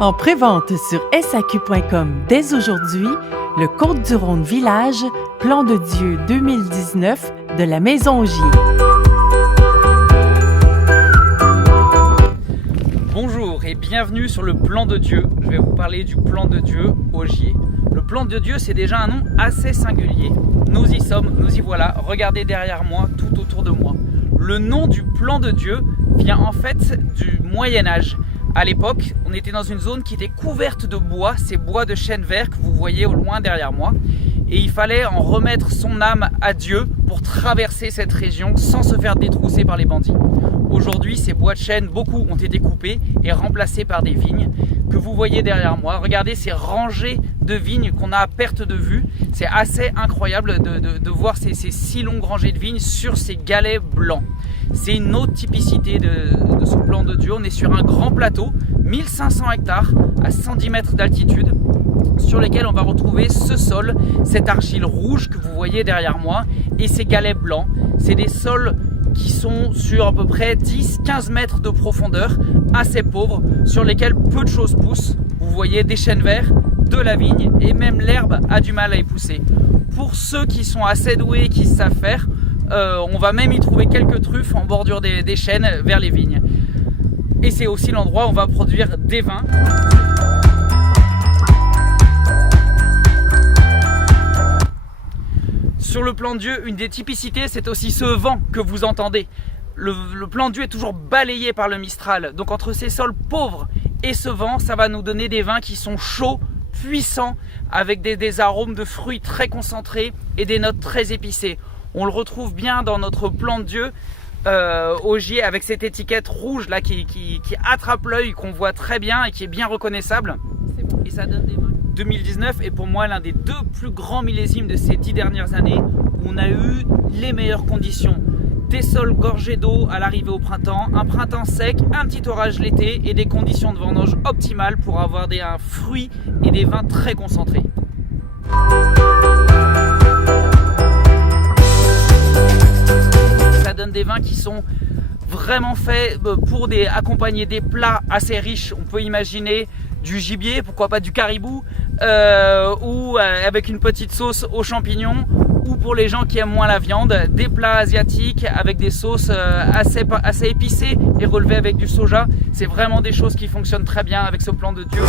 En prévente sur SAQ.com dès aujourd'hui, le Côte-du-Rhône Village, Plan de Dieu 2019 de la Maison Augier. Bonjour et bienvenue sur le Plan de Dieu. Je vais vous parler du Plan de Dieu Augier. Le Plan de Dieu, c'est déjà un nom assez singulier. Nous y sommes, nous y voilà. Regardez derrière moi, tout autour de moi. Le nom du Plan de Dieu vient en fait du Moyen-Âge. À l'époque, on était dans une zone qui était couverte de bois, ces bois de chêne vert que vous voyez au loin derrière moi. Et il fallait en remettre son âme à Dieu pour traverser cette région sans se faire détrousser par les bandits. Aujourd'hui, ces bois de chêne, beaucoup ont été coupés et remplacés par des vignes que vous voyez derrière moi. Regardez ces rangées de vignes qu'on a à perte de vue. C'est assez incroyable de voir ces si longues rangées de vignes sur ces galets blancs. C'est une autre typicité de ce Plan de Dieu. On est sur un grand plateau, 1500 hectares à 110 mètres d'altitude, sur lesquels on va retrouver ce sol, cette argile rouge que vous voyez derrière moi et ces galets blancs. C'est des sols qui sont sur à peu près 10-15 mètres de profondeur, assez pauvres, sur lesquels peu de choses poussent. Vous voyez des chênes verts, de la vigne et même l'herbe a du mal à y pousser. Pour ceux qui sont assez doués et qui savent faire, on va même y trouver quelques truffes en bordure des chênes vers les vignes. Et c'est aussi l'endroit où on va produire des vins. Sur le Plan de Dieu, une des typicités, c'est aussi ce vent que vous entendez. Le Plan de Dieu est toujours balayé par le Mistral. Donc entre ces sols pauvres et ce vent, ça va nous donner des vins qui sont chauds, puissants, avec des arômes de fruits très concentrés et des notes très épicées. On le retrouve bien dans notre Plan de Dieu Augier avec cette étiquette rouge là qui attrape l'œil, qu'on voit très bien et qui est bien reconnaissable. C'est bon. Et ça donne des vins. 2019 est pour moi l'un des deux plus grands millésimes de ces 10 dernières années où on a eu les meilleures conditions. Des sols gorgés d'eau à l'arrivée au printemps, un printemps sec, un petit orage l'été et des conditions de vendange optimales pour avoir un fruit et des vins très concentrés. Ça donne des vins qui sont vraiment faits pour accompagner des plats assez riches. On peut imaginer du gibier, pourquoi pas du caribou, ou avec une petite sauce aux champignons, ou pour les gens qui aiment moins la viande, des plats asiatiques avec des sauces assez épicées et relevées avec du soja. C'est vraiment des choses qui fonctionnent très bien avec ce Plan de Dieu.